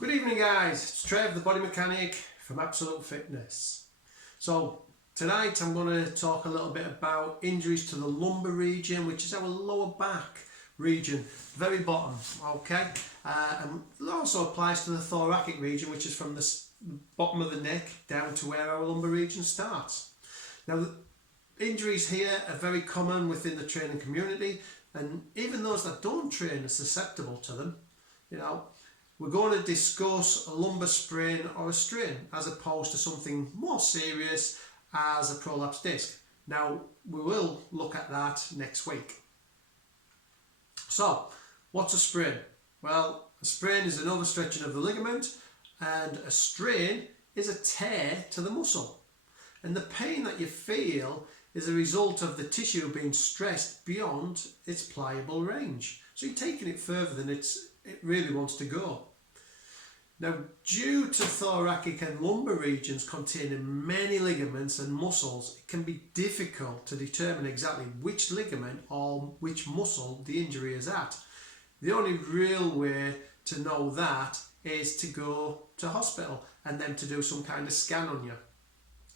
Good evening guys, it's Trev the body mechanic from Absolute Fitness. So tonight I'm going to talk a little bit about injuries to the lumbar region, which is our lower back region, very bottom, okay? And it also applies to the thoracic region, which is from the bottom of the neck down to where our lumbar region starts. Now the injuries here are very common within the training community, and even those that don't train are susceptible to them. We're going to discuss a lumbar sprain or a strain as opposed to something more serious as a prolapsed disc. Now, we will look at that next week. So, what's a sprain? Well, a sprain is an overstretching of the ligament, and a strain is a tear to the muscle. And the pain that you feel is a result of the tissue being stressed beyond its pliable range. So you're taking it further than it really wants to go. Now, due to thoracic and lumbar regions containing many ligaments and muscles, it can be difficult to determine exactly which ligament or which muscle the injury is at. The only real way to know that is to go to hospital and then to do some kind of scan on you.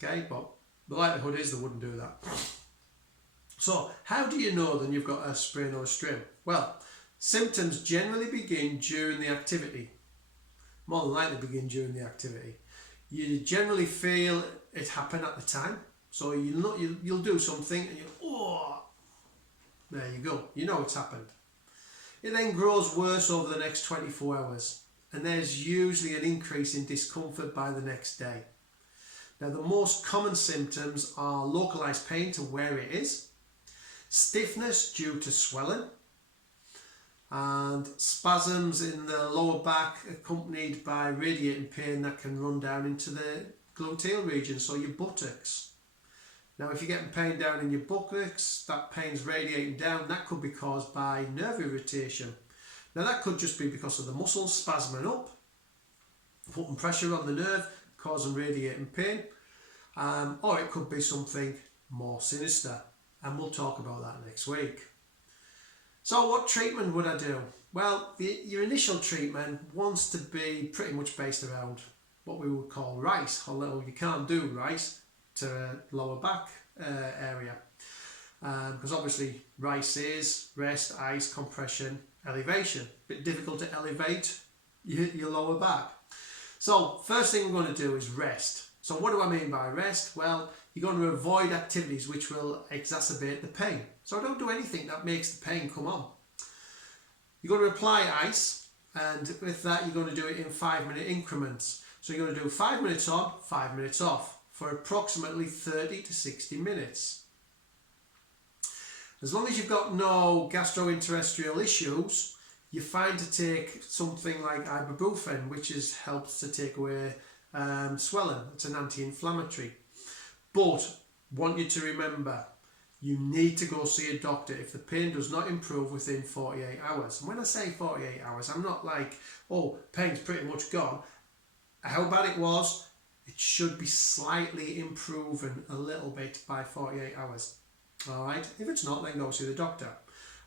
Okay, but the likelihood is they wouldn't do that. So, how do you know then you've got a sprain or a strain? Well, symptoms generally begin during the activity. More than likely begin during the activity. You generally feel it happen at the time. So you'll do something and there you go. You know it's happened. It then grows worse over the next 24 hours. And there's usually an increase in discomfort by the next day. Now the most common symptoms are localized pain to where it is, stiffness due to swelling, and spasms in the lower back accompanied by radiating pain that can run down into the gluteal region, so your buttocks. Now if you're getting pain down in your buttocks, that pain's radiating down, that could be caused by nerve irritation. Now that could just be because of the muscles spasming up, putting pressure on the nerve, causing radiating pain, or it could be something more sinister, and we'll talk about that next week. So what treatment would I do? Well, your initial treatment wants to be pretty much based around what we would call RICE, although you can't do RICE to a lower back area. Because obviously RICE is rest, ice, compression, elevation. A bit difficult to elevate your lower back. So first thing we're going to do is rest. So what do I mean by rest? Well, you're going to avoid activities which will exacerbate the pain. So don't do anything that makes the pain come on. You're going to apply ice, and with that you're going to do it in 5-minute increments. So you're going to do 5 minutes on, 5 minutes off for approximately 30 to 60 minutes. As long as you've got no gastrointestinal issues, you're fine to take something like ibuprofen, which helps to take away swelling. It's an anti-inflammatory. But want you to remember, you need to go see a doctor if the pain does not improve within 48 hours. And when I say 48 hours, I'm not like, oh, pain's pretty much gone. How bad it was, it should be slightly improving a little bit by 48 hours. Alright, if it's not, then go see the doctor.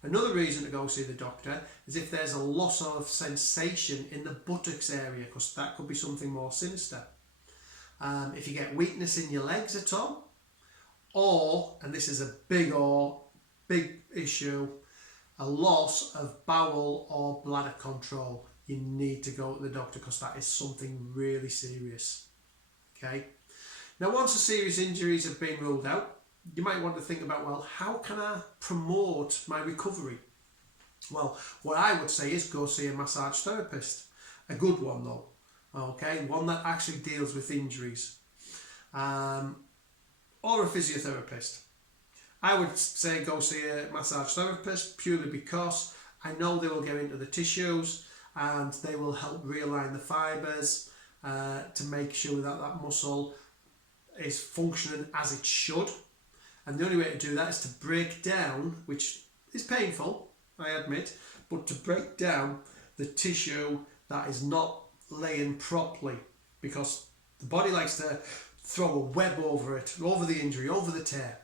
Another reason to go see the doctor is if there's a loss of sensation in the buttocks area, because that could be something more sinister. If you get weakness in your legs at all, or, and this is a big issue, a loss of bowel or bladder control, you need to go to the doctor because that is something really serious. Okay. Now once the serious injuries have been ruled out, you might want to think about, well, how can I promote my recovery? Well, what I would say is go see a massage therapist. A good one though. Okay, one that actually deals with injuries, or a physiotherapist. I would say go see a massage therapist purely because I know they will get into the tissues and they will help realign the fibres to make sure that that muscle is functioning as it should. And the only way to do that is to break down, which is painful, I admit, but to break down the tissue that is not laying properly, because the body likes to throw a web over it, over the injury, over the tear.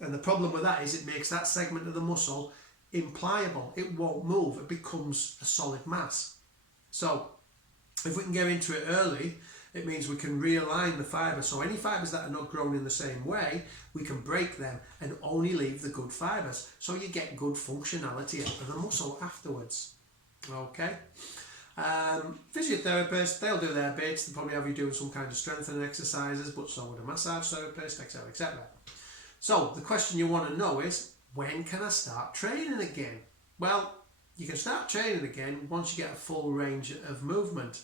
And the problem with that is it makes that segment of the muscle impliable. It won't move. It becomes a solid mass. So If we can get into it early, it means we can realign the fibres. So any fibres that are not grown in the same way, we can break them and only leave the good fibres. So you get good functionality out of the muscle afterwards. Okay. Physiotherapists, they'll do their bits. They'll probably have you doing some kind of strengthening exercises, but so would a massage therapist, etc., etc. So the question you want to know is, when can I start training again? Well, you can start training again once you get a full range of movement,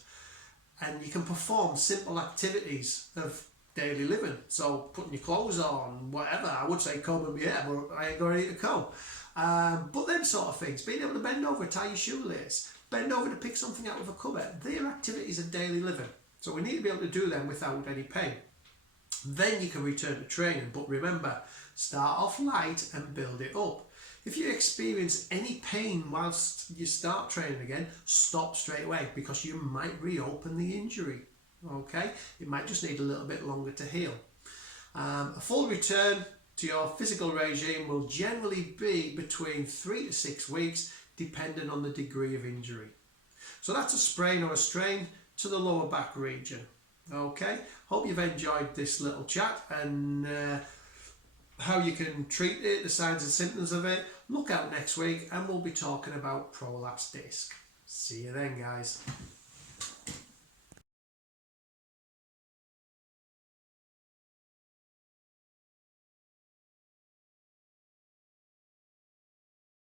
and you can perform simple activities of daily living. So putting your clothes on, whatever. I would say combing my hair, but I ain't got ready to comb. But them sort of things, being able to bend over, tie your shoelace, bend over to pick something out of a cupboard, they're activities of daily living. So we need to be able to do them without any pain. Then you can return to training, but remember, start off light and build it up. If you experience any pain whilst you start training again, stop straight away, because you might reopen the injury. Okay, it might just need a little bit longer to heal. A full return to your physical regime will generally be between 3 to 6 weeks, depending on the degree of injury. So that's a sprain or a strain to the lower back region. Okay, hope you've enjoyed this little chat and how you can treat it, the signs and symptoms of it. Look out next week and we'll be talking about prolapse disc. See you then, guys.